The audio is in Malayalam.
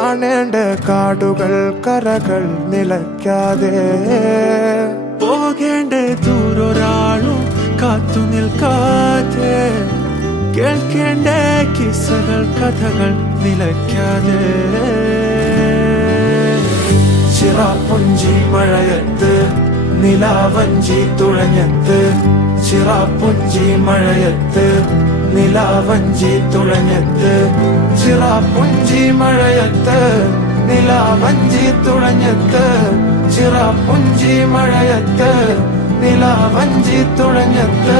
കാണേണ്ട കാടുകൾ കരകൾ നിലയ്ക്കാതെ പോകേണ്ട ദൂരൊരാളും കാത്തു നിൽക്കാതെ കേൾക്കേണ്ട കിസ്സകൾ കഥകൾ നിലയ്ക്കാതെ ചിറാപ്പുഞ്ചി മഴയത്ത് നിലാവഞ്ചി തുഴഞ്ഞത്ത് ചിറാപ്പുഞ്ചി മഴയത്ത് നിലാവഞ്ചി തുഴഞ്ഞത്ത് ചിറാപ്പുഞ്ചി മഴയത്ത് നിലാവഞ്ചി തുഴഞ്ഞത്ത് ചിറാപ്പുഞ്ചി മഴയത്ത് നിലാവഞ്ചി തുഴഞ്ഞത്ത്